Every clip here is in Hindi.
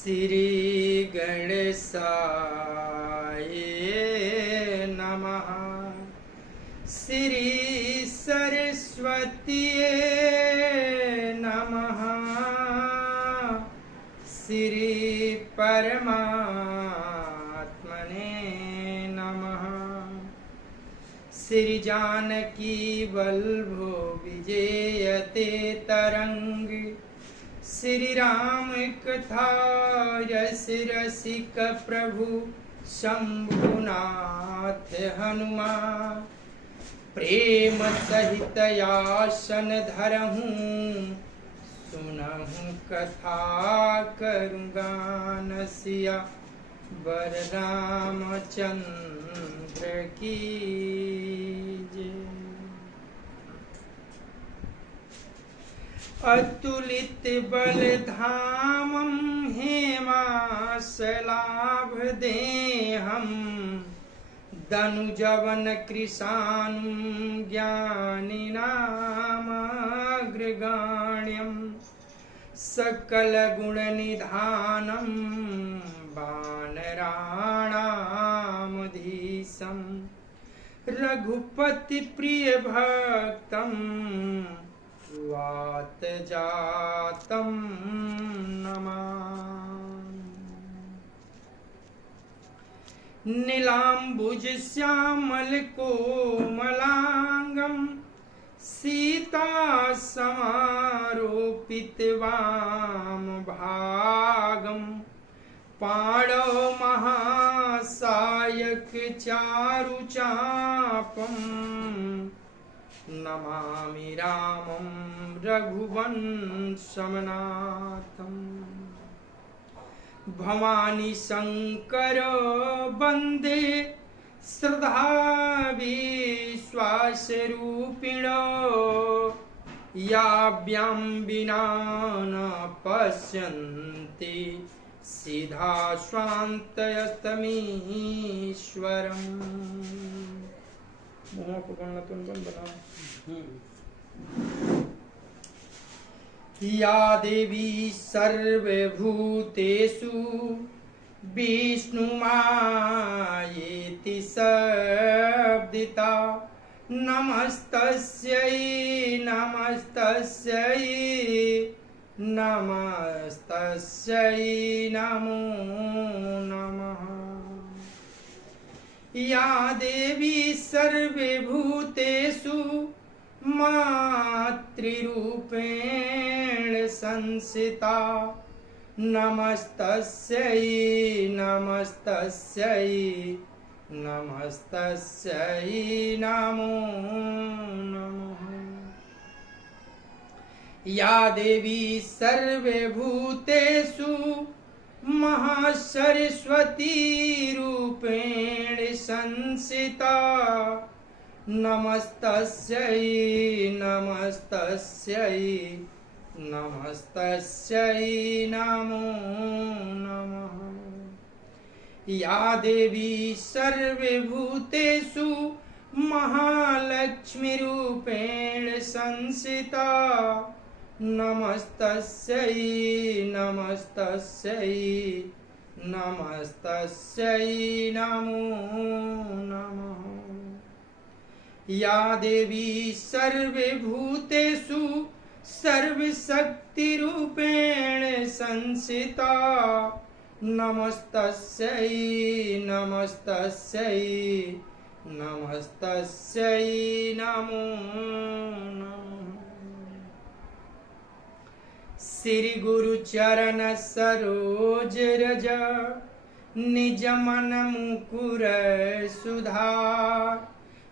श्री गणेशाय नमः। श्री सरस्वतीये नमः। श्री परमात्मने नमः। श्री जानकी वल्लभो विजयते तरंग। श्री राम कथा रस रसिक प्रभु शंभुनाथ हनुमान। प्रेम सहित आसन धरहूँ सुनहूँ कथा करुगान। सिया बर रामचंद्र की जय। अतुलित बलधामं हेमासलाभदेहं। दनुजवन कृशानुं ज्ञानिनामग्रगण्यं। सकलगुणनिधानं वानराणामधीशं। रघुपतिप्रियभक्तं वातजातं नमामि। नीलाम्बुजश्यामलकोमलाङ्गं सीतासमारोपितवामभागं। पाणौ महासायकचारुचापं नमामि रामं रघुवंशमनाथम्। भवानी शंकर वंदे श्रद्धाविश्वासरूपिणो। याभ्यां विना न पश्यन्ति सिद्धा स्वान्तयस्तमीश्वरम्। मुँह को बनना तुम बन बना। या देवी सर्वभूतेषु विष्णुमायेति शब्दिता। नमस्तस्यै नमस्तस्यै नमस्तस्यै नमो नमः। या देवी सर्वभूतेषु मातृरूपेण संस्थिता। नमस्तस्यै नमस्तस्यै नमस्तस्यै नमो नमः। या देवी सर्वभूतेषु महासरस्वती रूपेण संस्थिता। नमस्तस्यै नमस्तस्यै नमस्तस्यै नमो नमः। या देवी सर्वभूतेषु महालक्ष्मी रूपेण संस्थिता। नमस्तस्यै नमस्तस्यै नमस्तस्यै नमो नमः। या देवी सर्वभूतेषु सर्वशक्तिरूपेण संस्थिता। नमस्तस्यै नमस्तस्यै नमस्तस्यै नमो नमः। श्री गुरु चरण सरोज रज निज मन मुकुर सुधार।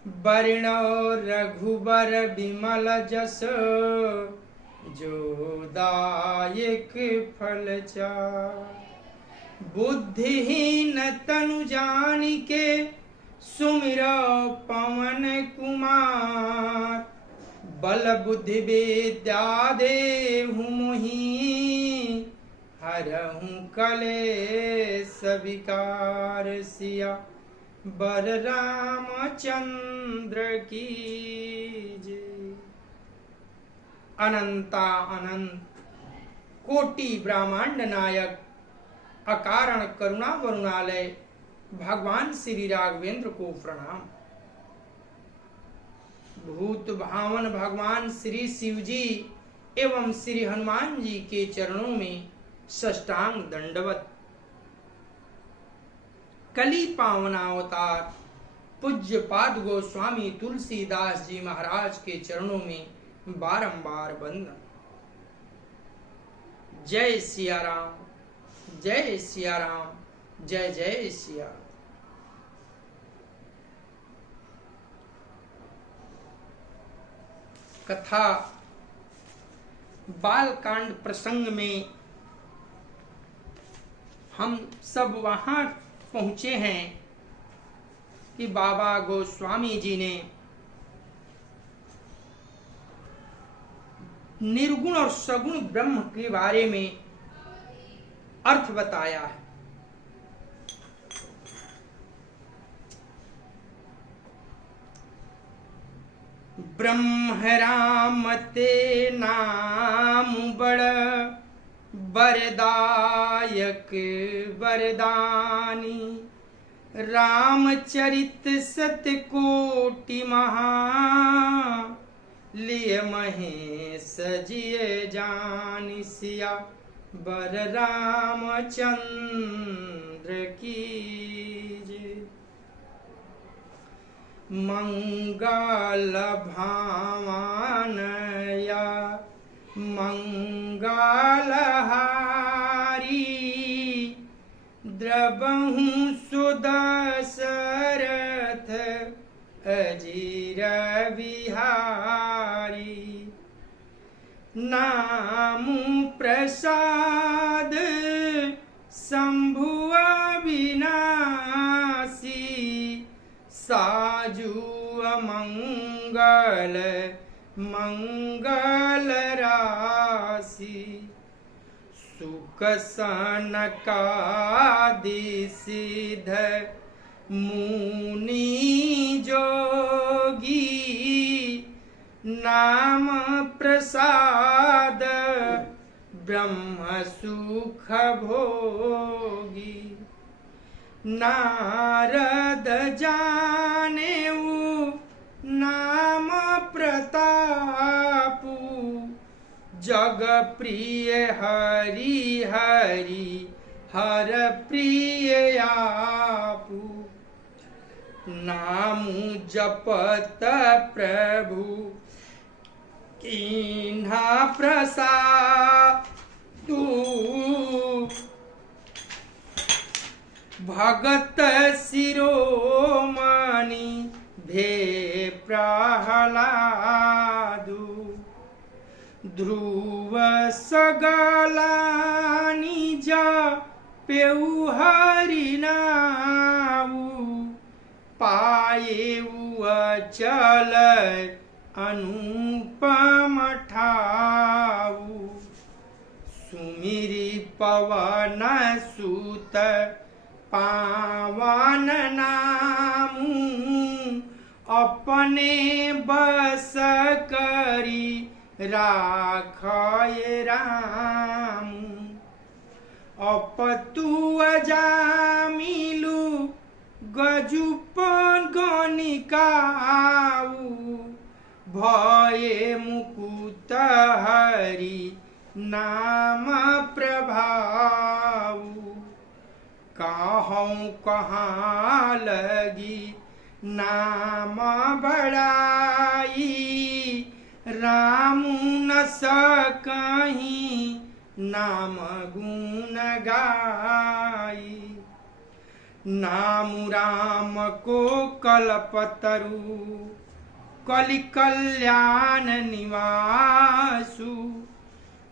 वर्णो रघुबर विमल जस जो दायक फल चार। बुद्धिहीन तनु जानिके सुमिरो पवन कुमार। बल बुद्धि विद्या देहु मोहि हरहु कलेश विकार। सिया बर रामचंद्र की जय। अनंता अनंत कोटि ब्रह्मांड नायक अकारण करुणा वरुणालय भगवान श्री राघवेंद्र को प्रणाम। भूत भावन भगवान श्री शिव जी एवं श्री हनुमान जी के चरणों में साष्टांग दंडवत। कली पावनावतार पूज्य पाद गोस्वामी तुलसीदास जी महाराज के चरणों में बारंबार वंदन। जय सिया राम, जय सिया राम, जय जय सिया। कथा बालकांड प्रसंग में हम सब वहां पहुंचे हैं कि बाबा गोस्वामी जी ने निर्गुण और सगुण ब्रह्म के बारे में अर्थ बताया है। ब्रह्म राम ते नाम बड़ वरदायक वरदानी, रामचरित सत्य कोटि महा, लिय महेश जिय जानि सिया बर रामचंद्र की जय। मंगल भावानया मंगलहारी, द्रबहु सुदशरथ अजीर बिहारी, नामु प्रसाद शंभु अविनाशी, साजु मंगल मंगल राशि, सुख सनकादि सिद्ध मुनि जोगी, नाम प्रसाद ब्रह्म सुख भोगी, नारद जानेऊ नाम प्रतापु, जग प्रिय हरि हरि हर प्रिय आपु, नामु जपत प्रभु कीन्हा प्रसादु, भगत शिरोमणि भे प्रहलादु, ध्रुव सगलानि जपेउ हरि नाउ, पाएउ अचल अनुपम ठाउ, सुमिरि पवन सुत पावन नामु, अपने बस करी राखय राम, अपतु अजामिलु गजुपन गनिकाऊ, भये मुकुत हरि नाम प्रभाऊ, कहूँ कहाँ लगी नाम बड़ाई, राम न सकहीं नाम गुण गाई, नाम राम को कल्पतरु कलि कल्याण निवासु,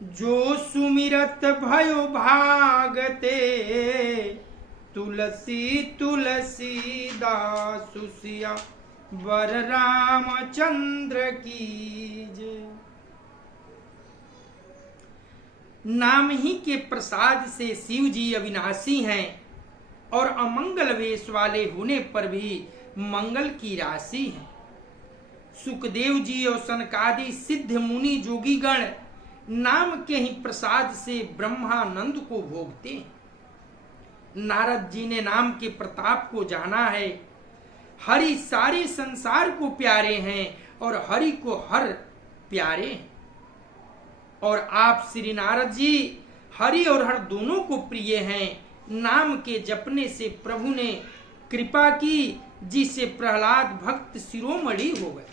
जो सुमिरत भयो भागते, तुलसी तुलसी दासु सिया वर रामचंद्र की जय। नाम ही के प्रसाद से शिव जी अविनाशी हैं और अमंगल वेश वाले होने पर भी मंगल की राशि हैं। सुखदेव जी और सनकादि सिद्ध मुनि जोगीगण नाम के ही प्रसाद से ब्रह्मानंद को भोगते हैं। नारद जी ने नाम के प्रताप को जाना है। हरि सारे संसार को प्यारे हैं और हरि को हर प्यारे हैं। और आप श्री नारद जी हरि और हर दोनों को प्रिय हैं। नाम के जपने से प्रभु ने कृपा की, जिससे प्रहलाद भक्त शिरोमणि हो गए।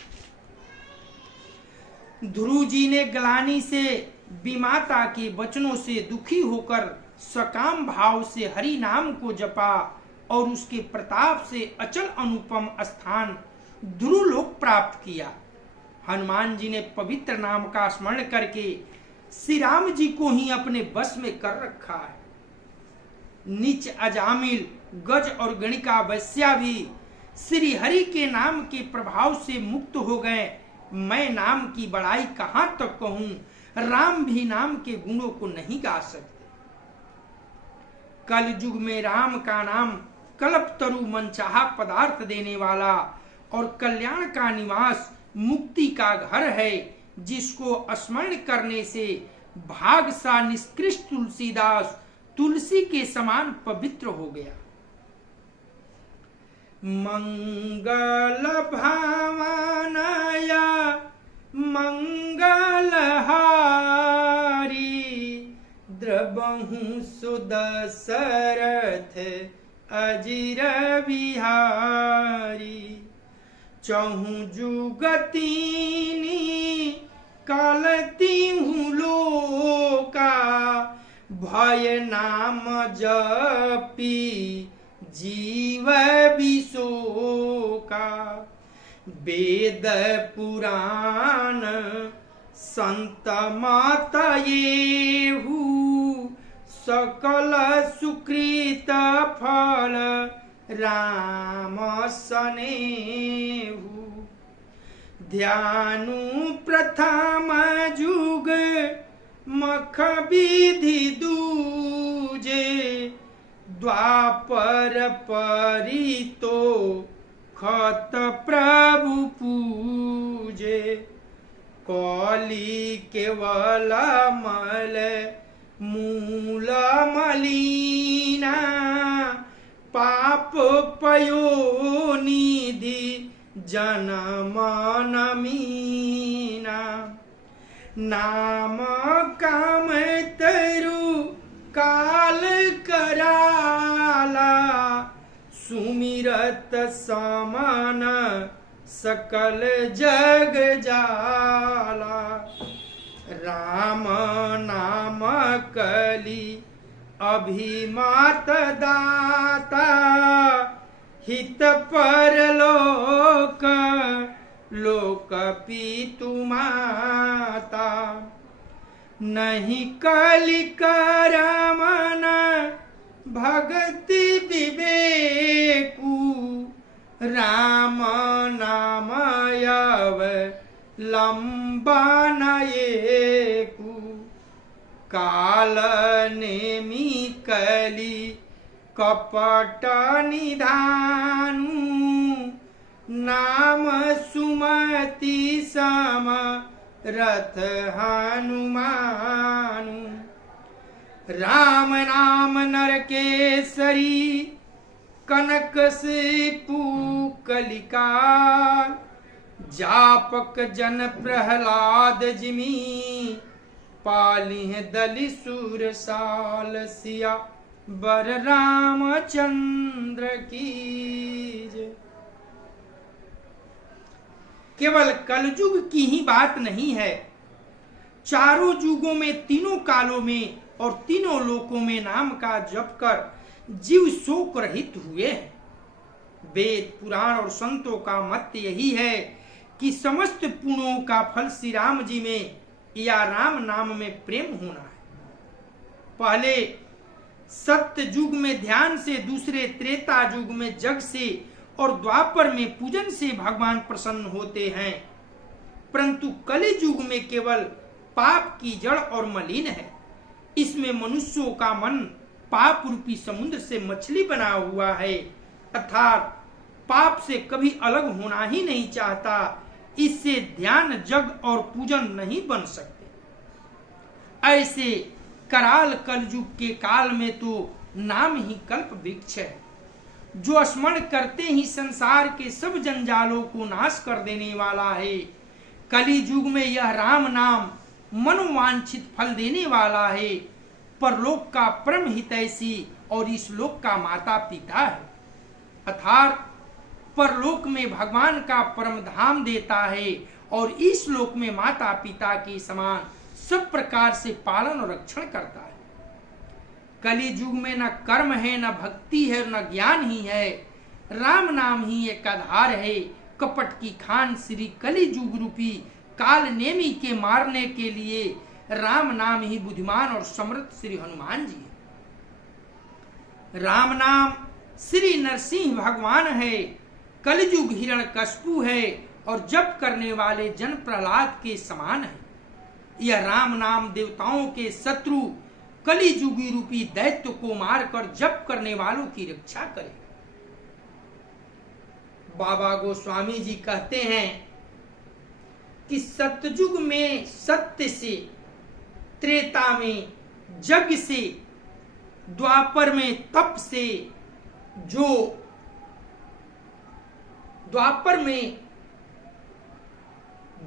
ध्रुव जी ने ग्लानि से विमाता के वचनों से दुखी होकर सकाम भाव से हरि नाम को जपा और उसके प्रताप से अचल अनुपम स्थान ध्रुव लोक प्राप्त किया। हनुमान जी ने पवित्र नाम का स्मरण करके श्री राम जी को ही अपने बस में कर रखा है। नीच अजामिल गज और गणिका वैश्या भी श्री हरि के नाम के प्रभाव से मुक्त हो गए। मैं नाम की बड़ाई कहां तक कहूं, राम भी नाम के गुणों को नहीं गा सकते। कल युग में राम का नाम कल्पतरु मनचाहा पदार्थ देने वाला और कल्याण का निवास, मुक्ति का घर है, जिसको स्मरण करने से भाग सा निष्कृष्ट तुलसीदास तुलसी के समान पवित्र हो गया। मंगल भावनाया मंगलहारी द्रबहु सुदशरथ अजिर बिहारी चहु जुगतीनी कलती हूँ लोका भय नाम जपी जीव विशोका वेद पुराण संत मत येहू सकल सुकृत फल राम सनेहू ध्यानु प्रथम जुग मख विधि दूजे द्वापर परितो खत प्रभु पूजे कौली केवल मल मूल मलिना पाप पयो निधि जनम नमीना नाम काम तरु काल कराला सुमिरत समान सकल जग जाला राम नाम कली अभिमत दाता हित परलोक लोक पीतु माता नहीं कलि करमन भक्ति विवेकु राम नाम यव लंबा नयेकु काल नेमि कलि कपट निधानु नाम सुमति सम रथ हनुमानु राम नाम नरकेसरी कनक से पूकलिका जापक जन प्रहलाद जिमी पाली दलि सूर साल सिया बर रामचंद्र की जय। केवल कलयुग की ही बात नहीं है, चारों युगों में, तीनों कालों में और तीनों लोकों में नाम का जप कर जीव शोक रहित हुए हैं। वेद पुराण और संतों का मत यही है कि समस्त पुण्यों का फल श्री राम जी में या राम नाम में प्रेम होना है। पहले सत्य युग में ध्यान से, दूसरे त्रेता युग में जग से और द्वापर में पूजन से भगवान प्रसन्न होते हैं, परंतु कलि युग में केवल पाप की जड़ और मलिन है। इसमें मनुष्यों का मन पाप रूपी समुद्र से मछली बना हुआ है, अर्थात पाप से कभी अलग होना ही नहीं चाहता। इससे ध्यान, जग और पूजन नहीं बन सकते। ऐसे कराल कलयुग के काल में तो नाम ही कल्प वृक्ष है, जो स्मरण करते ही संसार के सब जंजालों को नाश कर देने वाला है। कली युग में यह राम नाम मनोवांछित फल देने वाला है, परलोक का परम हितैषी और इस लोक का माता पिता है। अर्थात परलोक में भगवान का परम धाम देता है और इस लोक में माता पिता के समान सब प्रकार से पालन और रक्षण करता है। कली युग में न कर्म है, न भक्ति है, न ज्ञान ही है। राम नाम ही एक आधार है। कपट की खान श्री कली युग रूपी काल नेमी के मारने के लिए राम नाम ही बुद्धिमान और समर्थ श्री हनुमान जी है। राम नाम श्री नरसिंह भगवान है। कलयुग हिरण्यकश्यपु है और जप करने वाले जन प्रहलाद के समान है। यह राम नाम देवताओं के शत्रु कलिजुगी रूपी दैत्य को मारकर जप करने वालों की रक्षा करे। बाबा गोस्वामी जी कहते हैं कि सतयुग में सत्य से, त्रेता में जग से, द्वापर में तप से, जो द्वापर में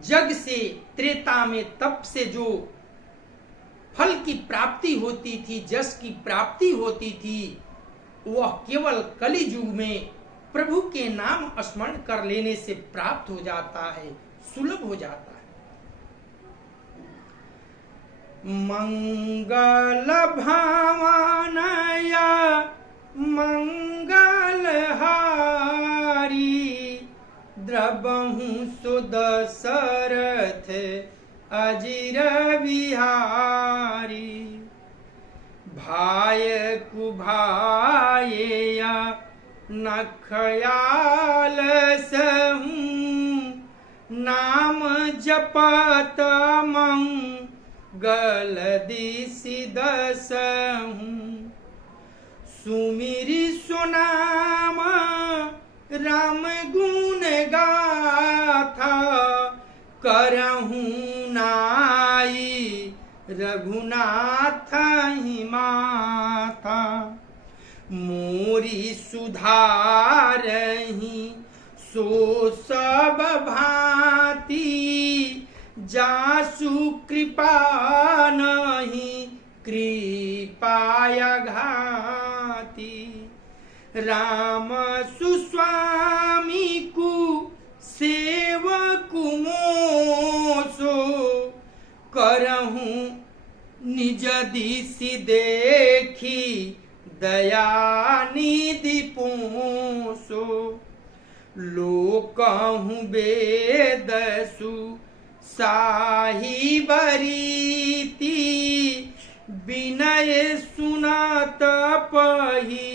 जग से, त्रेता में तप से जो फल की प्राप्ति होती थी, जस की प्राप्ति होती थी, वह केवल कलि युग में प्रभु के नाम स्मरण कर लेने से प्राप्त हो जाता है, सुलभ हो जाता है। मंगल भावनया मंगल हारी, द्रबहु सुदशरथ अजिर बिहारी। भाय कुभाया न खयाल सहूं, नाम जपत मंगल दिसि दसहूं। सुमिरि सुनाम राम गुण गाथा, करहूं नाई रघुनाथ ही माथा। मोरी सुधारहि सो सब भांति, जासु कृपा नहीं कृपाया घाती। राम सुस्वामी कु सेवकु मोसो, करहूं निज दिसि देखी दया निधि पोसो। लोकहूं वेदसु साहिब रीति, विनय सुनत पही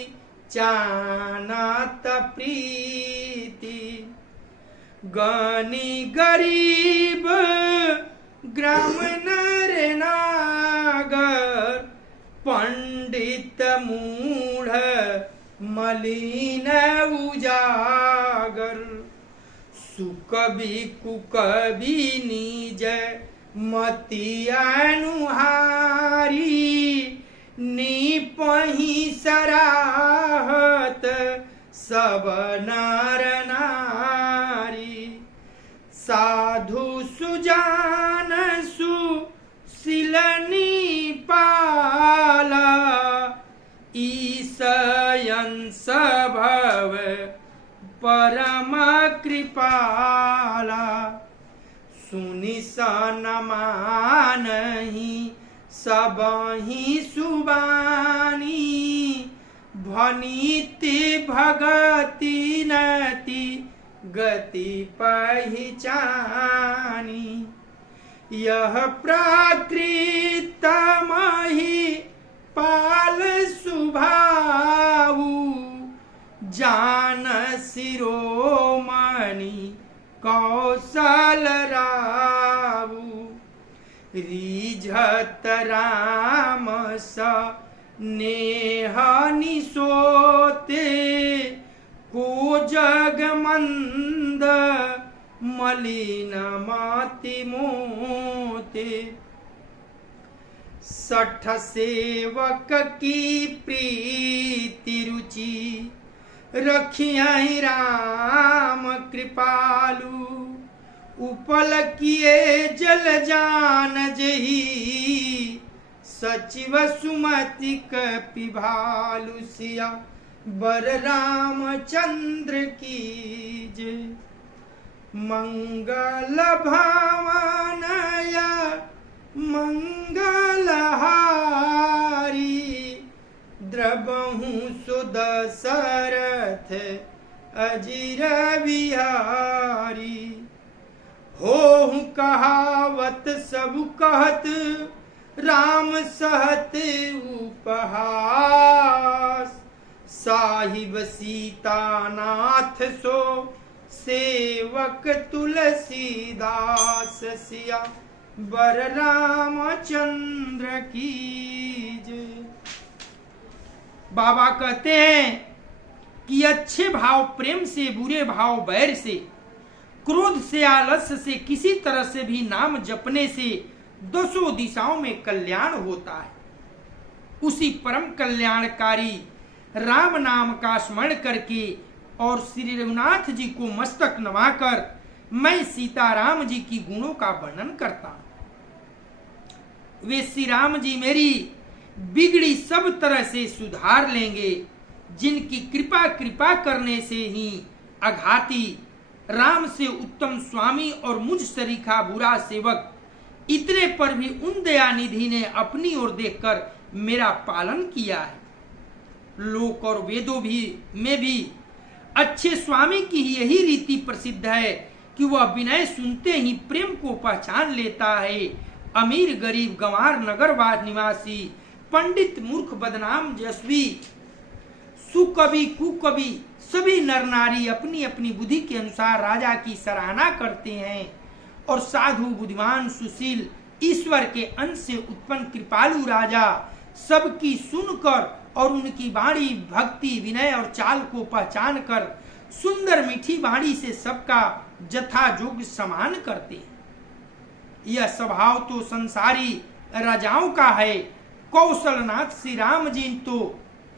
चानत प्रीति। गनी गरीब ग्राम नर नागर, पंडित मूढ़ मलिन उजागर। सुकवि कुकवि निज मति अनुहारी, निपहि सराहत सब नर नारी। साधु सुजान सुशीलनी पाला, ईसयंस भव परम कृपाला। सुनि सन मानहि सबहि सुबानी, भनिति भगति नति गति पहचानी। यह प्राकृत मही पाल सुभाऊ, जान शिरोमणि कौशल राऊ। रीझत राम स नेह निसोते, को जग मंद मलिन मति मोते। सठ सेवक की प्रीति रुचि रखियहि राम कृपालु। उपल किए जल जान जही सचिव सुमति कपिभालु। सिया बर रामचंद्र की जय। मंगल भावनय मंगलहारी द्रबहु सुदशरथ अजिर बिहारी। होहु कहावत सब कहत राम सहत उपहास। साहिब सीतानाथ सो सेवक तुलसीदास। सिया बर रामचंद्र की जय। बाबा कहते हैं कि अच्छे भाव प्रेम से, बुरे भाव बैर से, क्रोध से, आलस्य से, किसी तरह से भी नाम जपने से दसों दिशाओं में कल्याण होता है। उसी परम कल्याणकारी राम नाम का स्मरण करके और श्री रघुनाथ जी को मस्तक नवाकर मैं सीताराम जी की गुणों का वर्णन करता हूं। वे श्री राम जी मेरी बिगड़ी सब तरह से सुधार लेंगे, जिनकी कृपा करने से ही अघाती राम से उत्तम स्वामी और मुझ सरीखा बुरा सेवक, इतने पर भी उन दयानिधि ने अपनी ओर देखकर मेरा पालन किया है। लोक और वेदों में भी अच्छे स्वामी की यही रीति प्रसिद्ध है कि वह विनय सुनते ही प्रेम को पहचान लेता है। अमीर गरीब गंवार नगरवाद निवासी, पंडित मूर्ख बदनाम यशस्वी, सुकवि कुकवि सभी नर नारी अपनी अपनी बुद्धि के अनुसार राजा की सराहना करते हैं। और साधु बुद्धिमान सुशील ईश्वर के अंश से उत्पन्न कृपालु राजा सबकी सुनकर और उनकी वाणी भक्ति विनय और चाल को पहचान कर सुंदर मीठी वाणी से सबका जथा जोग समान करते हैं। यह स्वभाव तो संसारी राजाओं का है। कौशलनाथ श्री राम जी तो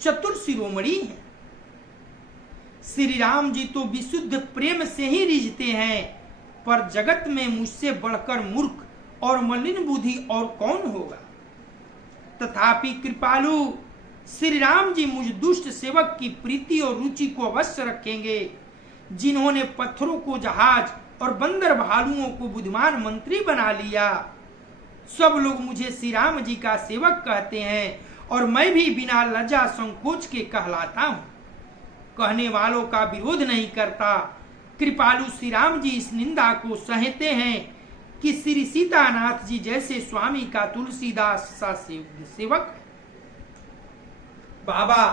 चतुर शिरोमणि हैं। श्री राम जी तो विशुद्ध प्रेम से ही रिझते हैं, पर जगत में मुझसे बढ़कर मूर्ख और मलिन बुद्धि और कौन होगा। तथापि कृपालु श्री राम जी मुझ दुष्ट सेवक की प्रीति और रुचि को अवश्य रखेंगे, जिन्होंने पत्थरों को जहाज और बंदर भालुओं को बुद्धिमान मंत्री बना लिया। सब लोग मुझे श्री राम जी का सेवक कहते हैं और मैं भी बिना लज्जा संकोच के कहलाता हूँ। कहने वालों का विरोध नहीं करता। कृपालु श्री राम जी इस निंदा को सहते हैं कि श्री सीतानाथ जी जैसे स्वामी का तुलसीदास सा सेवक। बाबा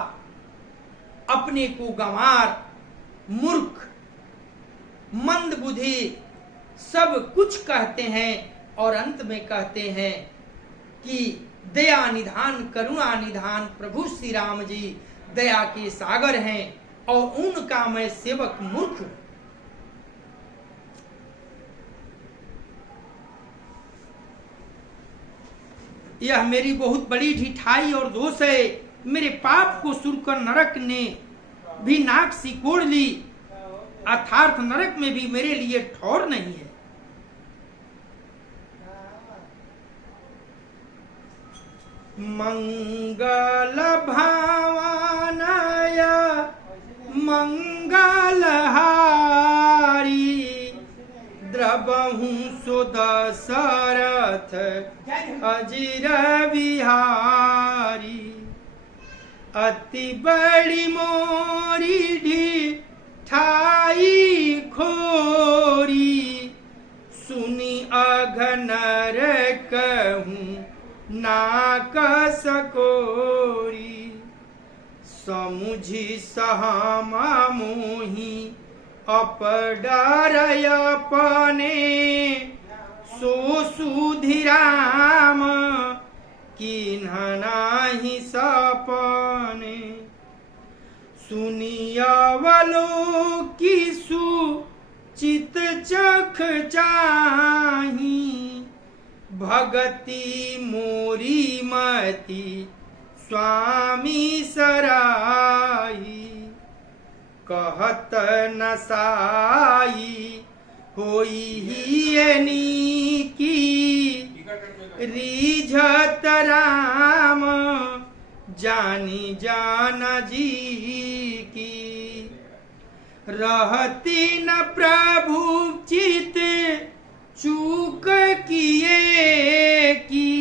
अपने को गंवार, मूर्ख, मंद बुद्धि सब कुछ कहते हैं और अंत में कहते हैं कि दया निधान करुणा निधान प्रभु श्री राम जी दया के सागर हैं और उनका मैं सेवक मूर्ख हूं। यह मेरी बहुत बड़ी ढिठाई और दोष है। मेरे पाप को सुनकर नरक ने भी नाक सिकोड़ ली, अर्थात नरक में भी मेरे लिए ठौर नहीं है। मंगल भावनाय मंगलहारी द्रबहु सुदशरथ अजिर बिहारी। अति बड़ी मोरी ढिठाई खोरी सुनी अघनर कहूँ नाक सकोरी। समुझी सहमा मोही अपडरय अपने सो सुधिराम किन्ह नाही सपने। सुनियवलोकी सुचित चख चाही भगति मोरी मति स्वामी सराई, कहत न साई होई हियनी की, रीझत राम जानी जान जी की। रहती न प्रभु चित चूक किए की,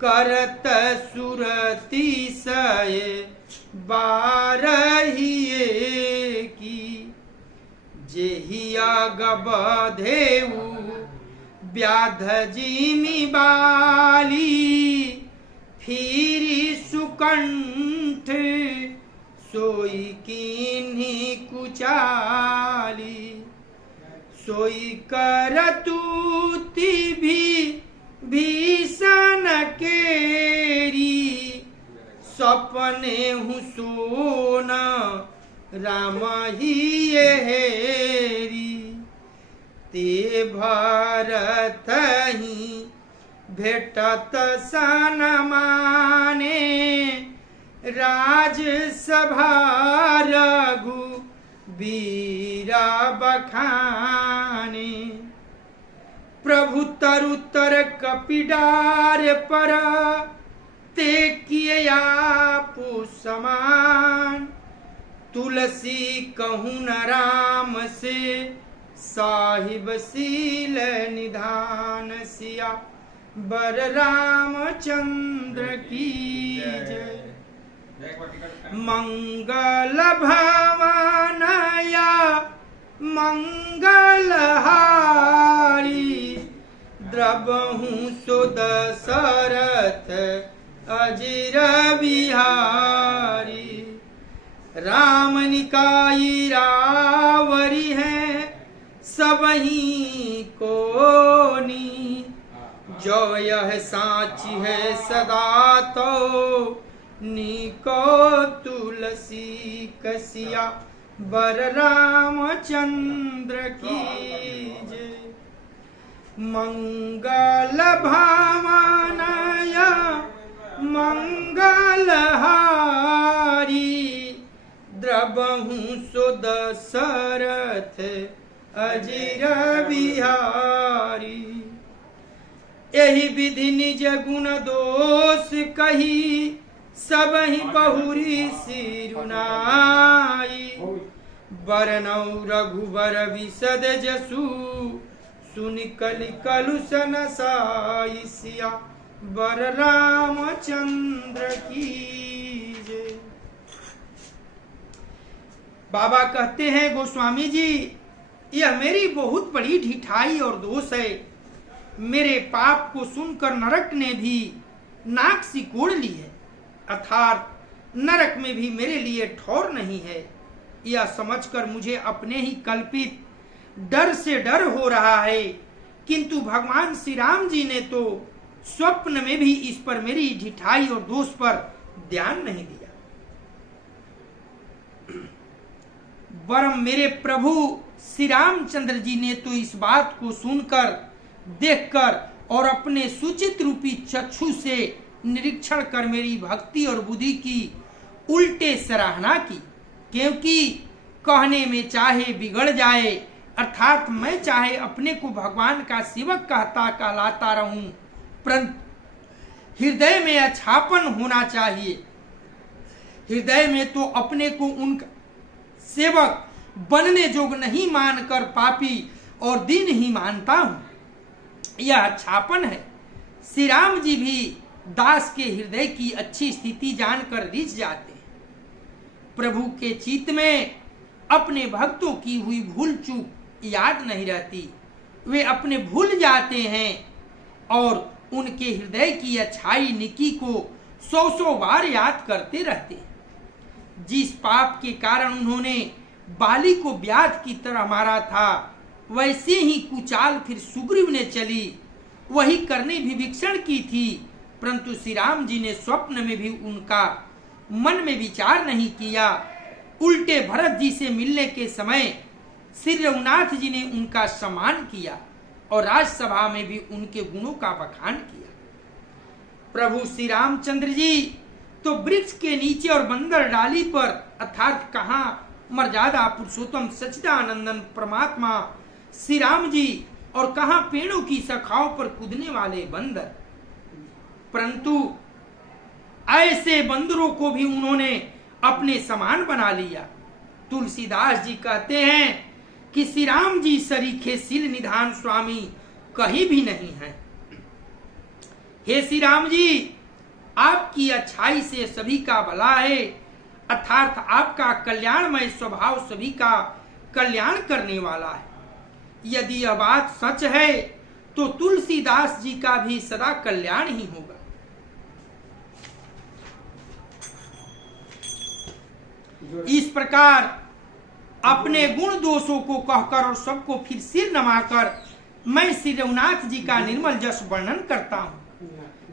करत सुरति सय बारहिए की। जेहिया गबधेऊ व्याध जिमि बाली, फिरी सुकंठ सोई कीन्ही कुचाली। सोई करतूति भी भीषण केरी, सपने हूँ सोना राम ही हेरी। ते भरत ही भेटत सन माने, राज सभा रघु बीरा बखाने। प्रभु तरुतर कपिडार पर, ते किए आपु समान। तुलसी कहूँ न राम से, साहिब सील निधान। सिया बर रामचंद्र की जय। मंगल भवनया मंगल हारी, द्रवहूँ सुद सरथ अजिर बिहारी। राम निकाई रावरी है सबही कोनी, जो यह साची है सदा तो निको तुलसी कसिया बर रामचंद्र की जय। मंगल भावनया मंगल हारी, द्रवहूँ सुद सरथ अजिर बिहारी। यही विधि निज गुण दोष कही, सबहि बहुरी सिरुनाई। बरनौ रघुबर विशद जसु, सुनि कलि कलुष न साई। सिया बर रामचंद्र की जय। बाबा कहते हैं गोस्वामी जी, यह मेरी बहुत बड़ी ढिठाई और दोष है। मेरे पाप को सुनकर नरक ने भी नाक सिकोड़ ली है, अर्थात नरक में भी मेरे लिए ठौर नहीं है। यह समझकर मुझे अपने ही कल्पित डर से डर हो रहा है, किंतु भगवान श्री राम जी ने तो स्वप्न में भी इस पर मेरी ढिठाई और दोष पर ध्यान नहीं दिया। वरम मेरे प्रभु श्री रामचंद्र जी ने तो इस बात को सुनकर, देखकर और अपने सूचित रूपी चक्षु से निरीक्षण कर मेरी भक्ति और बुद्धि की उल्टे सराहना की। क्योंकि कहने में चाहे बिगड़ जाए, अर्थात मैं चाहे अपने को भगवान का सेवक कहलाता रहूं, परंतु हृदय में अच्छापन होना चाहिए। हृदय में तो अपने को उनका सेवक बनने जोग नहीं मानकर पापी और दीन ही मानता हूं, यह अच्छापन है। श्री राम जी भी दास के हृदय की अच्छी स्थिति जानकर रिझ जाते हैं। प्रभु के चित्त में अपने भक्तों की हुई भूल चूक याद नहीं रहती, वे अपने भूल जाते हैं और उनके हृदय की अच्छाई निकी को 100 बार याद करते रहते हैं। जिस पाप के कारण उन्होंने बाली को ब्याध की तरह मारा था, वैसे ही कुचाल फिर सुग्रीव ने चली, वही करने विभीषण की थी, परंतु श्री राम जी ने स्वप्न में भी उनका मन में विचार नहीं किया। उल्टे भरत जी से मिलने के समय श्री रघुनाथ जी ने उनका सम्मान किया और राज्यसभा में भी उनके गुणों का बखान किया। प्रभु श्री रामचंद्र जी तो वृक्ष के नीचे और बंदर डाली पर, अर्थात कहाँ मर्यादा पुरुषोत्तम सच्चिदानंदन परमात्मा श्री राम जी, और कहाँ पेड़ों की शाखाओं पर कूदने वाले बंदर। परंतु ऐसे बंदरों को भी उन्होंने अपने समान बना लिया। तुलसीदास जी कहते हैं कि श्री राम जी सरीखे शील निधान स्वामी कहीं भी नहीं है। हे श्री राम जी, आपकी अच्छाई से सभी का भला है, अर्थात आपका कल्याणमय स्वभाव सभी का कल्याण करने वाला है। यदि यह बात सच है तो तुलसीदास जी का भी सदा कल्याण ही होगा। इस प्रकार अपने गुण दोषों को कहकर और सबको फिर सिर नमाकर मैं श्री रघुनाथ जी का निर्मल जस वर्णन करता हूँ,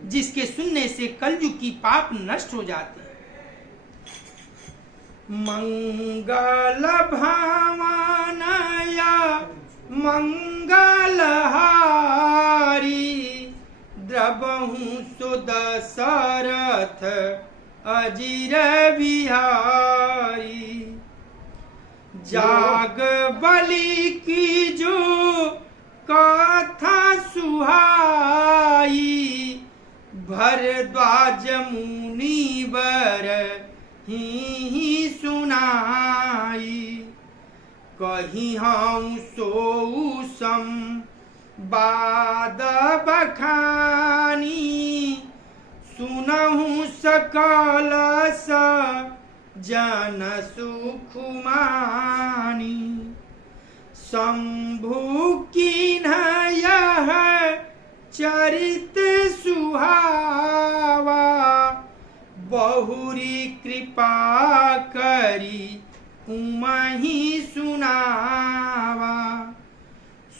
जिसके सुनने से कलयुग की पाप नष्ट हो जाते हैं। मंगल भावनया मंगलहारी, द्रवहु सुदशरथ अजिर बिहारी। जाग बलि की जो कथा सुहाई, भरद्वाज मुनि बर ही सुनाई। कहीं हम सोऊ संवाद बखानी, सुनहु सकल जन सुख मानी। शंभु कीन्ह यह चरित सुहावा, बहुरी कृपा करी उमहि सुनावा।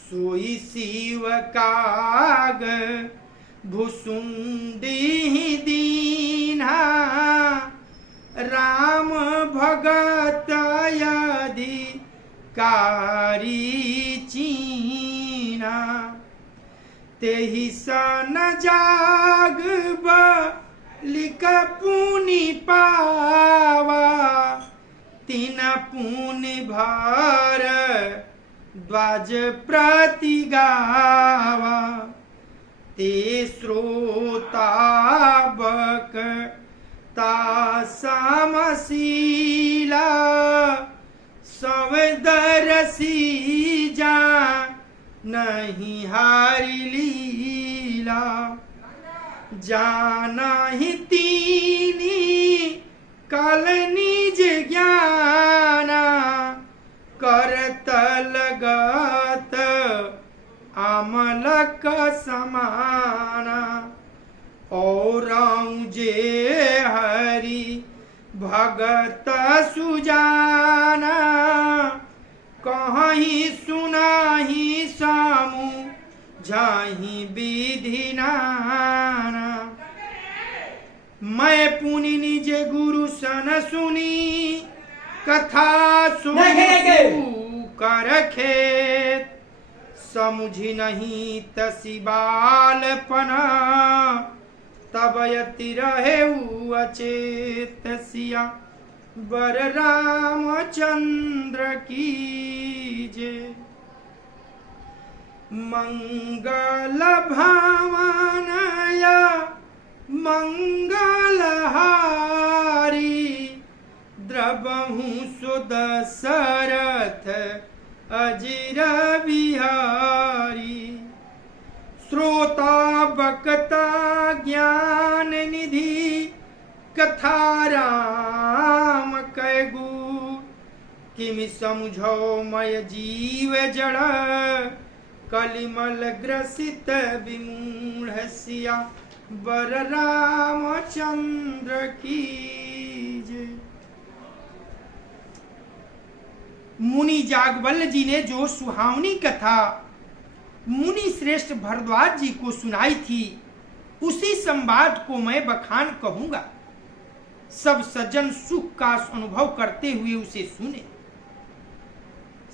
सोई शिव काग भुसुंडी दीन्हा, राम भगत यदि कारी चीना। तेहि सन जाग लिक पुनि पावा, तीन पुनि भर द्वाज प्रति गावा। ते श्रोता बक ता समशीला, सवदरसी जा नहीं हारि लीला। जानहि तीनी कल निज ज्ञाना, करत लगत आमलक समाना। और जे हरि भगत सुजाना, कहीं सुनाही सामू जाही विधि नाना। मैं पुनि निज गुरु सन सुनी, कथा सुनु कर खेत। समुझी नहीं तसी बालपना, तब यति रहे अचेत। सिया बर रामचंद्र की जय। मंगल भावनया मंगलहारी, द्रवहु सुदशरथ अजिर बिहारी। श्रोता बकता ज्ञान निधि, कथा राम कैगु। किमि समझो मय जीव जड़, कलिमल ग्रसित विमूढ़। सिया बर रामचंद्र की जय। मुनि जागवल्ल जी ने जो सुहावनी कथा मुनि श्रेष्ठ भरद्वाज जी को सुनाई थी, उसी संवाद को मैं बखान कहूंगा। सब सज्जन सुख का अनुभव करते हुए उसे सुने।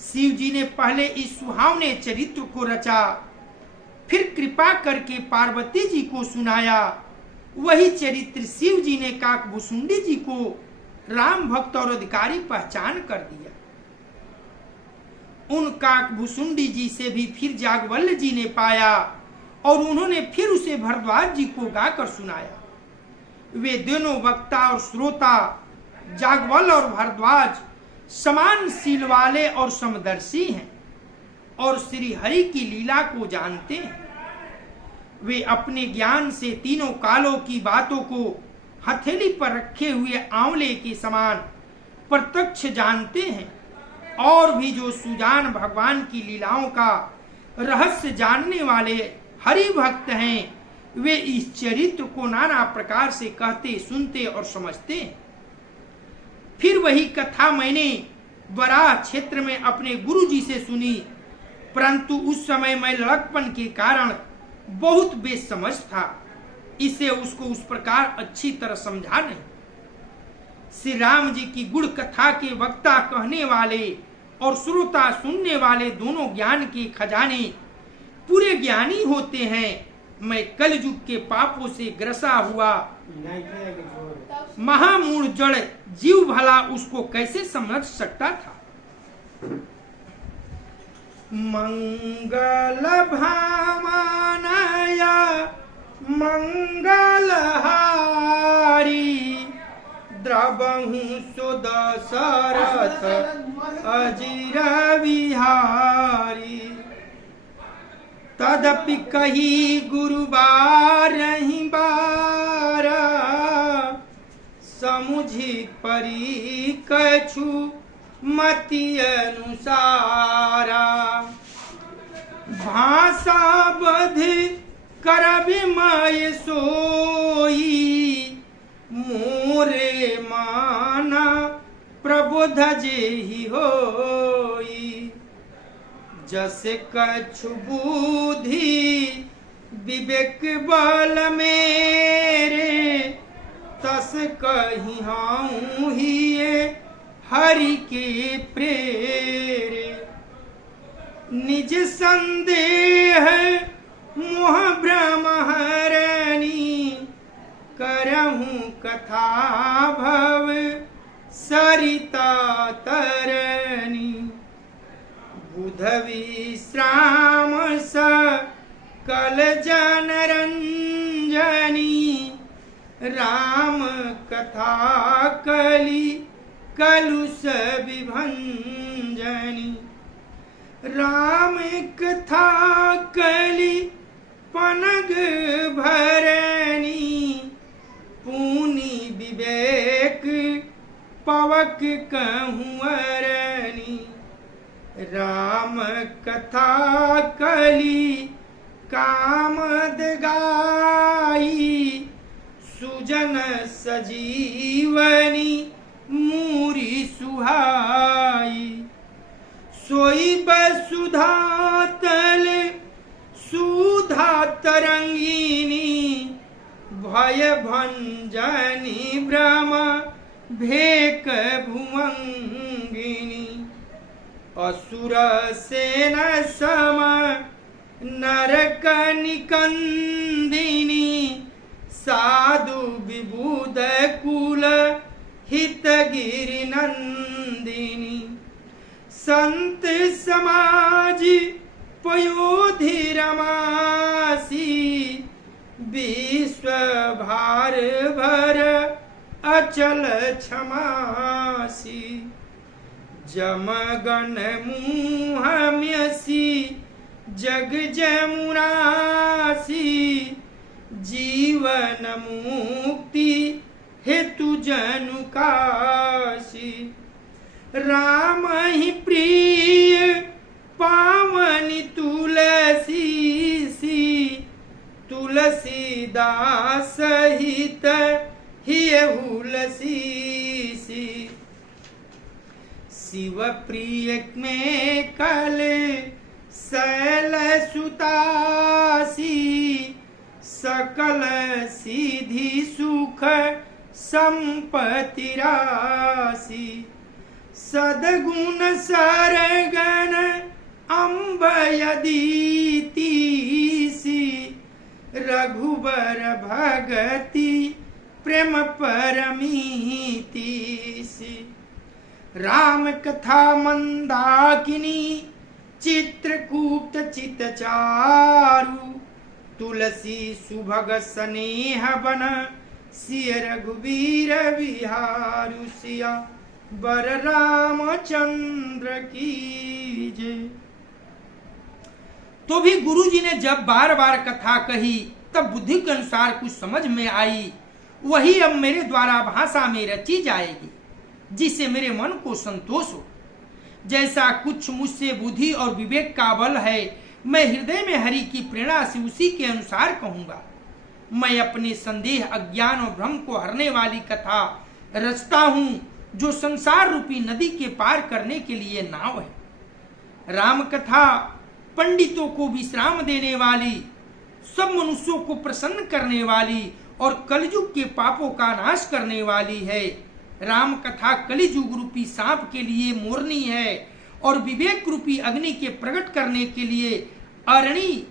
शिव जी ने पहले इस सुहावने चरित्र को रचा, फिर कृपा करके पार्वती जी को सुनाया। वही चरित्र शिव जी ने काकभूषुंडी जी को राम भक्त और अधिकारी पहचान कर दिया। उन काकभूषुंडी जी से भी फिर जागवल्ल जी ने पाया और उन्होंने फिर उसे भरद्वाज जी को गाकर सुनाया। वे दोनों वक्ता और श्रोता जागवल और भरद्वाज समान शील वाले और समदर्शी हैं और श्री हरि की लीला को जानते हैं। वे अपने ज्ञान से तीनों कालों की बातों को हथेली पर रखे हुए आंवले के समान प्रत्यक्ष जानते हैं और भी जो सुजान भगवान की लीलाओं का रहस्य जानने वाले हरि भक्त हैं, वे इस चरित्र को नाना प्रकार से कहते, सुनते और समझते हैं। फिर वही कथा मैंने बराह क्षेत्र में अपने गुरु जी से सुनी, परंतु उस समय मैं लड़कपन के कारण बहुत बेसमझ था, इसे उसको उस प्रकार अच्छी तरह समझा नहीं। श्री राम जी की गुड़ कथा के वक्ता कहने वाले और श्रोता सुनने वाले दोनों ज्ञान के खजाने पूरे ज्ञानी होते हैं। मैं कलयुग के पापों से ग्रसा हुआ महामूढ़ जड़ जीव भला उसको कैसे समझ सकता था। मंगल भामानया मंगलहारी द्रवहु सुदशरथ अजिर विहारी। तदपि कही गुरुबार नहीं बारा समुझी परी कछु मति अनुसारा। भाषा बध करबि मय सोई मोरे माना प्रबोध जेहि होई। जस कछु बुद्धि विवेक बल मेरे तस कही हाउ हिये हरि के प्रेरे। निज संदेह मोह भ्रम हरणी करहूं कथा भव सरिता तरणी। बुध विश्राम सकल जन रंजनी राम कथा कली कलुष विभंजनी। राम कथा कली पनग भरनी पूनी विवेक पवक कहूअरनी। राम कथा कली कामद गाई सुजन सजीवनी मूरी सुहाई। सोई वसुधा तल सुधा तरंगिनी भय भंजनी भ्रम भेक भुवंगिनी। असुर सेन सम नरक निकंदिनी साधु विबुध कुल हितगिरि नंदिनी। संत समाज पयोधि रमासी विश्व भार भर अचल क्षमासी। जमगण मुहम्यसी जग जमुनासी जीवन मुक्ति हेतु जनु काशी। राम ही प्रिय पावनी तुलसी सी तुलसीदास हित हिय हुलसी सी। शिव प्रिय में कल शैल सुतासी सकल सीधी सुख संपत्ति राशि। सद्गुण सरगण अम्ब यदीति रघुबर भगति प्रेम परमीति से। राम कथा मंदाकिनी चित्रकूट चित चारु, तुलसी सुभग स्नेह बन सिय रघुवीर विहारु। सिया बर रामचंद्र की जय। तो भी गुरुजी ने जब बार बार कथा कही तब बुद्धि के अनुसार कुछ समझ में आई, वही अब मेरे द्वारा भाषा में रची जाएगी, जिससे मेरे मन को संतोष हो। जैसा कुछ मुझसे बुद्धि और विवेक का बल है, मैं हृदय में हरि की प्रेरणा से उसी के अनुसार कहूंगा। मैं अपने संदेह, अज्ञान और भ्रम को हरने वाली कथा रचता हूँ, जो संसार रूपी नदी के पार करने के लिए नाव है। राम कथा पंडितों को विश्राम देने वाली, सब मनुष्यों को प्रसन्न करने वाली और कलयुग के पापों का नाश करने वाली है। राम कथा कलियुग रूपी सांप के लिए मोरनी है और विवेक रूपी अग्नि के प्रकट करने के लिए अरणी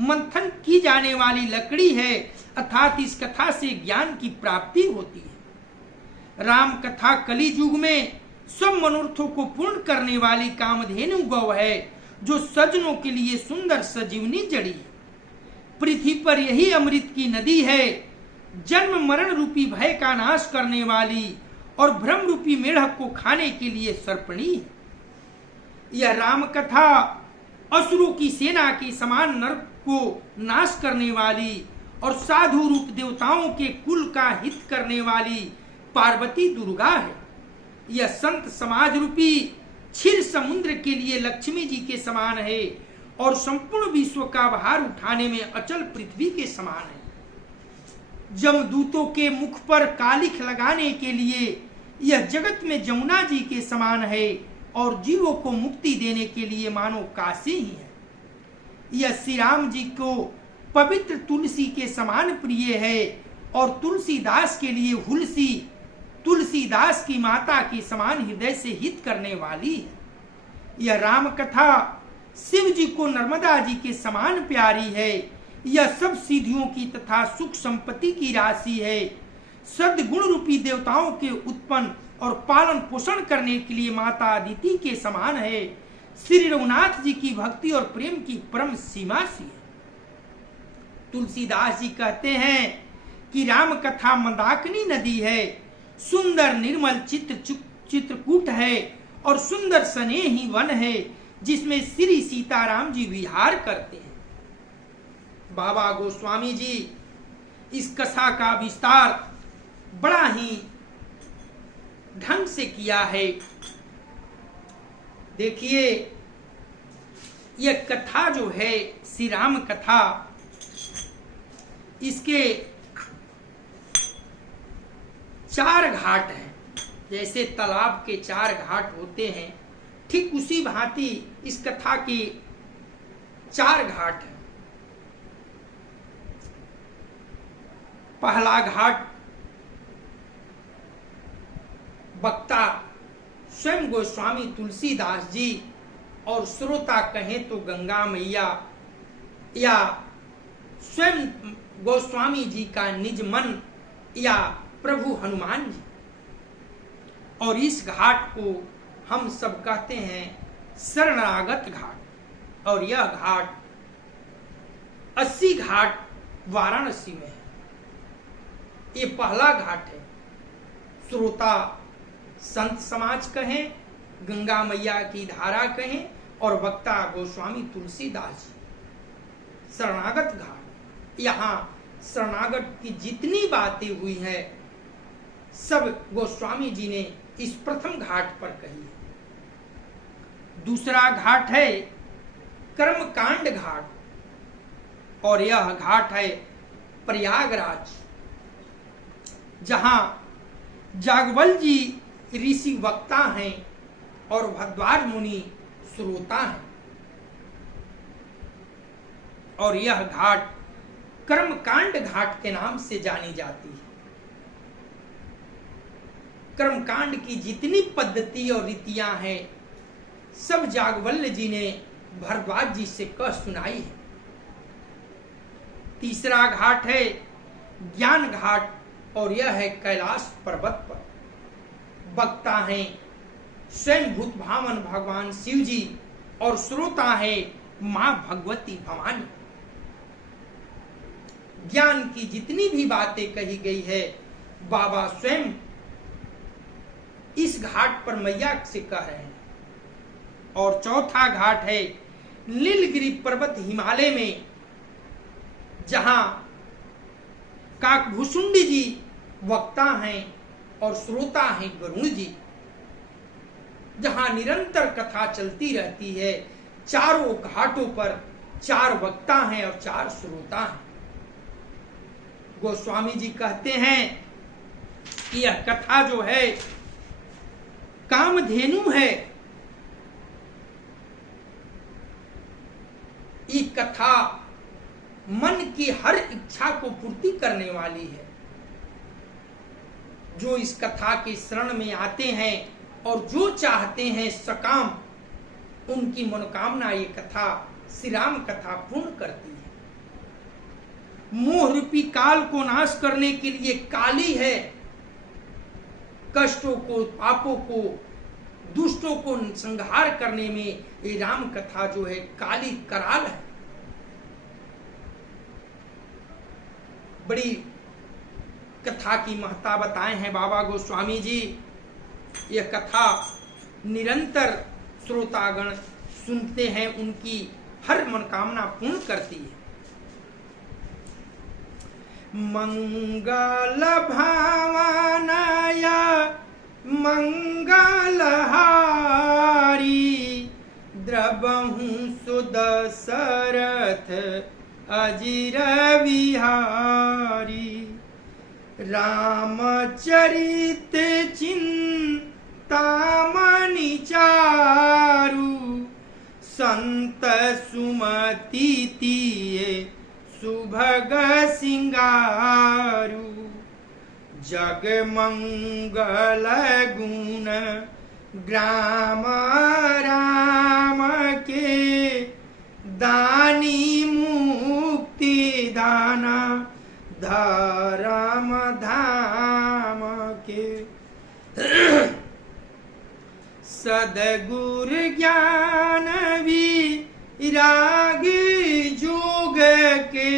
मंथन की जाने वाली लकड़ी है, अर्थात इस कथा से ज्ञान की प्राप्ति होती है। राम कथा कलियुग में सब मनोरथों को पूर्ण करने वाली कामधेनु गौ है, जो सज्जनों के लिए सुंदर सजीवनी जड़ी है। पृथ्वी पर यही अमृत की नदी है, जन्म मरण रूपी भय का नाश करने वाली और भ्रम रूपी मेढक को खाने के लिए सर्पणी है। यह राम कथा असुरों की सेना के समान नरक को नाश करने वाली और साधु रूप देवताओं के कुल का हित करने वाली पार्वती दुर्गा है। यह संत समाज रूपी क्षीर समुद्र के लिए लक्ष्मी जी के समान है और संपूर्ण विश्व का भार उठाने में अचल पृथ्वी के समान है। जमदूतों के मुख पर कालिख लगाने के लिए यह जगत में जमुना जी के समान है और जीवों को मुक्ति देने के लिए मानो काशी ही है। यह श्री राम जी को पवित्र तुलसी के समान प्रिय है और तुलसीदास के लिए हुलसी तुलसीदास की माता के समान हृदय से हित करने वाली है। यह राम कथा शिव जी को नर्मदा जी के समान प्यारी है। यह सब सिद्धियों की तथा सुख संपत्ति की राशि है। सद्गुण रूपी देवताओं के उत्पन्न और पालन पोषण करने के लिए माता अदिति के समान है। श्री रघुनाथ जी की भक्ति और प्रेम की परम सीमा सी है। तुलसीदास जी कहते हैं कि राम कथा मंदाकिनी नदी है, सुंदर निर्मल चित्रकूट है और सुंदर स्नेही वन है, जिसमें श्री सीताराम जी विहार करते हैं। बाबा गोस्वामी जी इस कथा का विस्तार बड़ा ही ढंग से किया है। देखिए, यह कथा जो है श्री राम कथा, इसके 4 घाट हैं। जैसे तालाब के 4 घाट होते हैं, ठीक उसी भांति इस कथा के 4 घाट हैं। पहला घाट वक्ता स्वयं गोस्वामी तुलसीदास जी और श्रोता कहें तो गंगा मैया या स्वयं गोस्वामी जी का निज मन या प्रभु हनुमान जी। और इस घाट को हम सब कहते हैं शरणागत घाट। और यह घाट 80 घाट वाराणसी में है। ये पहला घाट है। श्रोता संत समाज कहें, गंगा मैया की धारा कहें और वक्ता गोस्वामी तुलसीदास जी। शरणागत घाट, यहाँ शरणागत की जितनी बातें हुई हैं सब गोस्वामी जी ने इस प्रथम घाट पर कही है। दूसरा घाट है कर्मकांड घाट और यह घाट है प्रयागराज, जहां जागवल जी ऋषि वक्ता हैं और भद्वाज मुनि श्रोता हैं। और यह घाट कर्मकांड घाट के नाम से जानी जाती है। कर्मकांड की जितनी पद्धति और रीतियां हैं सब जागवल्य जी ने भरद्वाज जी से कह सुनाई है। तीसरा घाट है ज्ञान घाट और यह है कैलाश पर्वत पर। वक्ता हैं स्वयं भूत भावन भगवान शिव जी और श्रोता है मां भगवती भवानी। ज्ञान की जितनी भी बातें कही गई है बाबा स्वयं इस घाट पर मैया से कह रहे हैं। और चौथा घाट है नीलगिरी पर्वत हिमालय में, जहां काकभूषुंडी जी वक्ता हैं और श्रोता हैं गरुण जी, जहां निरंतर कथा चलती रहती है। चारों घाटों पर 4 वक्ता हैं और 4 श्रोता हैं। गोस्वामी जी कहते हैं कि यह कथा जो है कामधेनु है। ये कथा मन की हर इच्छा को पूर्ति करने वाली है। जो इस कथा के शरण में आते हैं और जो चाहते हैं सकाम, उनकी मनोकामना ये कथा श्री राम कथा पूर्ण करती है। मोह रूपी काल को नाश करने के लिए काली है। कष्टों को, पापों को, दुष्टों को संहार करने में ये राम कथा जो है काली कराल है। बड़ी कथा की महत्ता बताए हैं बाबा गोस्वामी जी। यह कथा निरंतर श्रोतागण सुनते हैं, उनकी हर मनोकामना पूर्ण करती है। मंगल भावनाय मंगलहारी द्रवहु सुदशरथ अजिर विहारी। रामचरित चिंतामणि चारु संत सुमति तिये सुभग सिंगारु। जग मंगल गुण ग्राम राम के दानी मुक्ति दाना धर्म धाम के। सदगुर ज्ञान विराग जोग के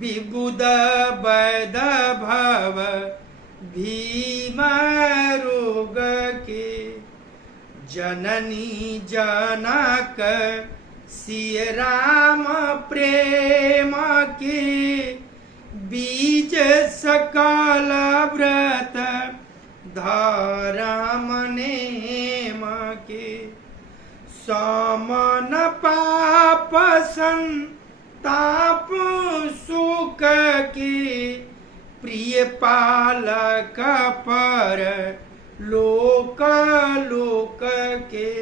विबुध वैद भव भीम रोग के। जननी जनक सिय राम प्रेम के बीज सकल व्रत धर्म नेम के। समन पाप संताप सुख के प्रिय पालक पर लोक लोक के।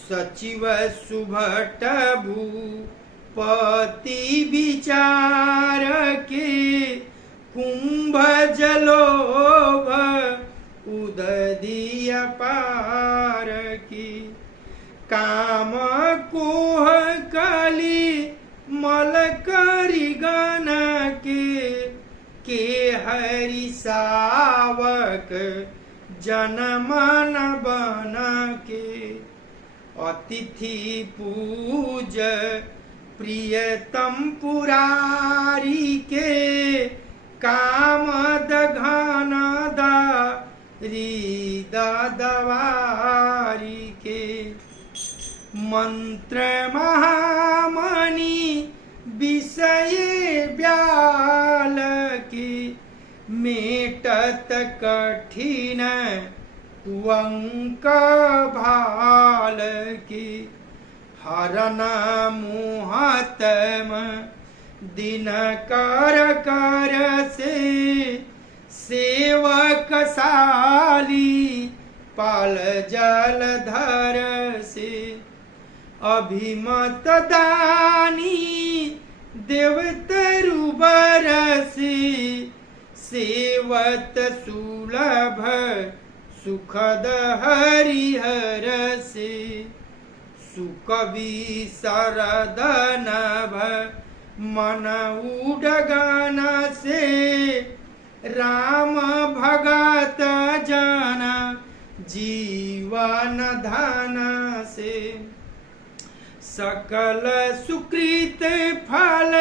सचिव सुभट भूपति विचार के कुंभ जलोभ उदधिय पार की। काम कोह कली मल करी गण के हरि सावक जनमन बन के। अतिथि पूज प्रियतम पुरारी के कामद घन दवारी के। मंत्र महामणि विषय ब्याल की मेटत कठिन कुअंक भाल की। हरन मुहतम दिन कर कर से सेवक साली पाल जल धर से। अभिमत दानी देवतरु बरसे सेवत सुलभ सुखद हरिहर से। सुकवि शरद नभ मन उडगन से राम भगत जन जीवन धन से सकल सुकृत फल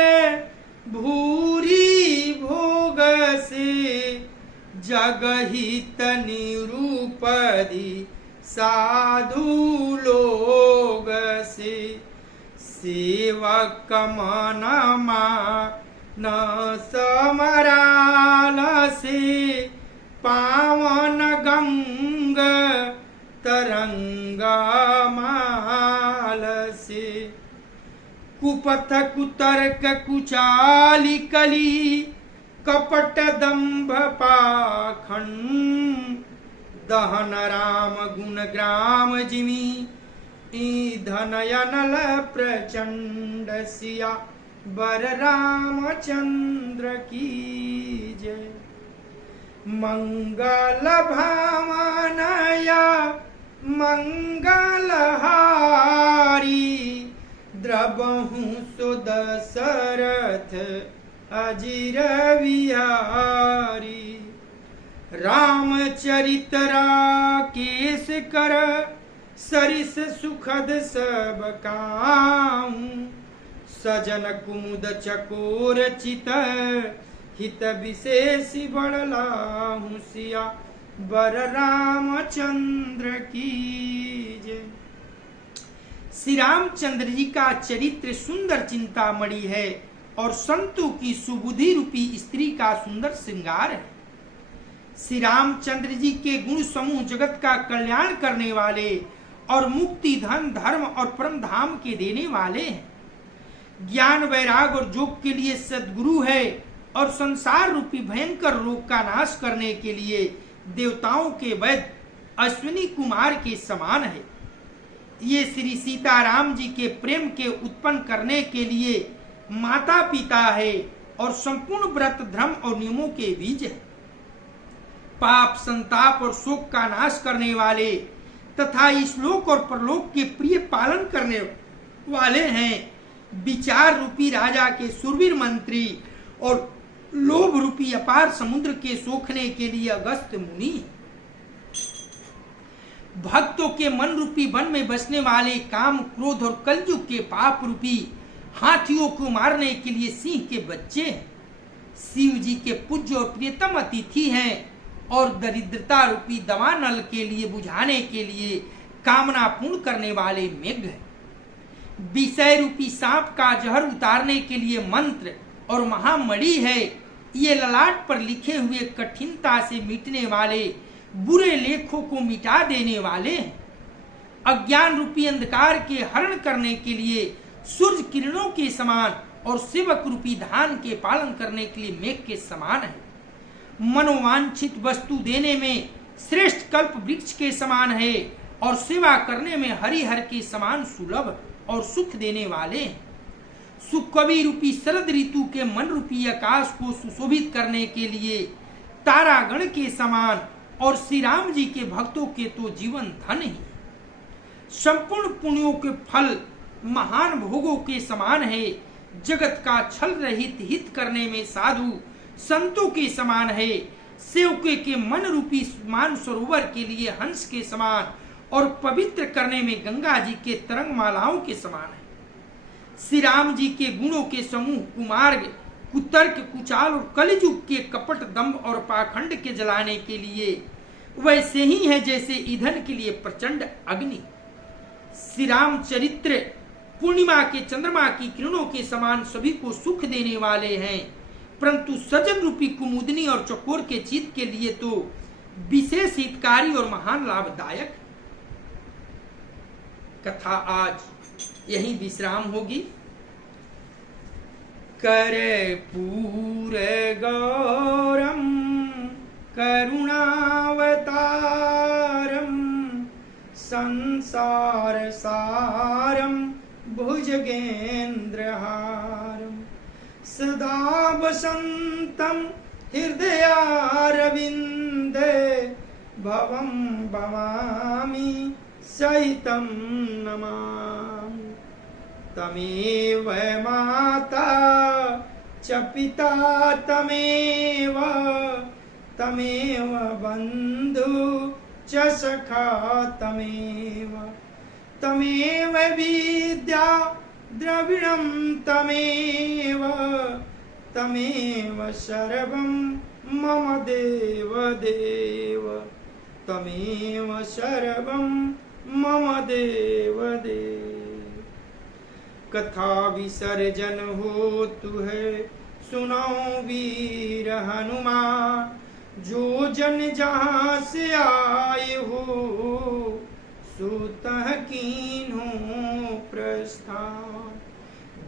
भूरी भोग से जगहित निरूपधि साधु लोग से सेवक मन न समराल से पावन गंग तरंग माल से कुपथ कुतर्क कुचाली कली कपट दंभ पाखंड दहन राम गुण ग्राम जिमी ईधन अनल प्रचंड सिया बर रामचंद्र की जय। मंगल भावनया मंगलहारी द्रबहु सुदशरथ अजिर विहारी रामचरित राकेश कर सरिस सुखद सब काहू सजन कुमुद चकोर चित हित विशेष बड़लाहू सिया बर रामचंद्र की जय। श्री रामचंद्र जी का चरित्र सुंदर चिंतामणि है और संतों की सुबुद्धि रूपी स्त्री का सुंदर श्रृंगार है। श्री रामचंद्र जी के गुण समूह जगत का कल्याण करने वाले और मुक्ति धन धर्म और परम धाम के देने वाले हैं। ज्ञान वैराग और योग के लिए सद्गुरु है और संसार रूपी भयंकर रोग का नाश करने के लिए देवताओं के वैद्य अश्विनी कुमार के समान है। ये श्री सीताराम जी के प्रेम के उत्पन्न करने के लिए माता पिता है और संपूर्ण व्रत धर्म और नियमों के बीज है। पाप संताप और शोक का नाश करने वाले तथा इस लोक और परलोक के प्रिय पालन करने वाले हैं। विचार रूपी राजा के सुरवीर मंत्री और लोभ रूपी अपार समुद्र के सोखने के लिए अगस्त्य मुनि। भक्तों के मन रूपी वन में बसने वाले काम क्रोध और कलयुग के पाप रूपी हाथियों को मारने के लिए सिंह के बच्चे हैं। शिव जी के पूज्य और प्रियतम अतिथि हैं और दरिद्रता रूपी दवानल के लिए बुझाने के लिए कामना पूर्ण करने वाले मेघ है। विषय रूपी सांप का जहर उतारने के लिए मंत्र और महामणि है। ये ललाट पर लिखे हुए कठिनता से मिटने वाले बुरे लेखों को मिटा देने वाले हैं। अज्ञान रूपी अंधकार के हरण करने के लिए सूर्य किरणों के समान और सेवक रूपी धान के पालन करने के लिए मेघ के समान है। मनोवांछित वस्तु देने में श्रेष्ठ कल्प वृक्ष के समान है और सेवा करने में हरिहर के समान सुलभ और सुख देने वाले हैं। सुकवि रूपी शरद ऋतु के मन रूपी आकाश को सुशोभित करने के लिए तारागण के समान और श्री राम जी के भक्तों के तो जीवन धन ही। संपूर्ण पुण्यों के फल महान भोगों के समान है। जगत का छल रहित हित करने में साधु संतों के समान है। सेवके के मन रूपी मान सरोवर के लिए हंस के समान और पवित्र करने में गंगा जी के तरंग मालाओं के समान है। श्री राम जी के गुणों के समूह कुमार्ग कुतर्क कुचाल और कलिजुग के कपट दंभ और पाखंड के जलाने के लिए वैसे ही है जैसे ईंधन के लिए प्रचंड अग्नि। श्री राम चरित्र पूर्णिमा के चंद्रमा की किरणों के समान सभी को सुख देने वाले हैं, परंतु सजन रूपी कुमुदनी और चकोर के चित्त के लिए तो विशेष हितकारी और महान लाभदायक। कथा आज यही विश्राम होगी। कर्पूर गौरम करुणावतारम संसार सारम भुजगेन्द्रहारम सदा वसंतम हृदयारविंदे भवं भवामि सहितं नमामि तमेव माता च पिता तमेव तमेव बन्धु च सखा तमेव तमेव विद्या द्रविणं तमेव तमेव सर्वं मम देव देव तमेव सर्वं मम देव देव। कथा विसर्जन होतु है सुनाओ वीर हनुमान, जो जन जहाँ से आए हो सुतह कीन्हो प्रस्थान।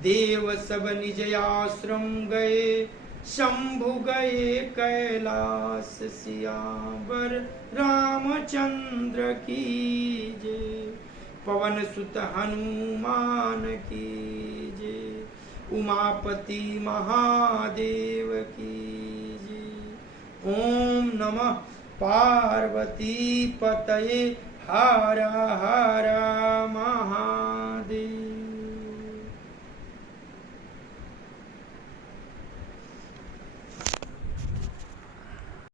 देव सब निज आश्रम गए, शंभु गए कैलाश, सियावर रामचंद्र की जय, पवन सुत हनुमान की जय, उमापति महादेव की जय। ओम नमः पार्वती पतये हर हर महा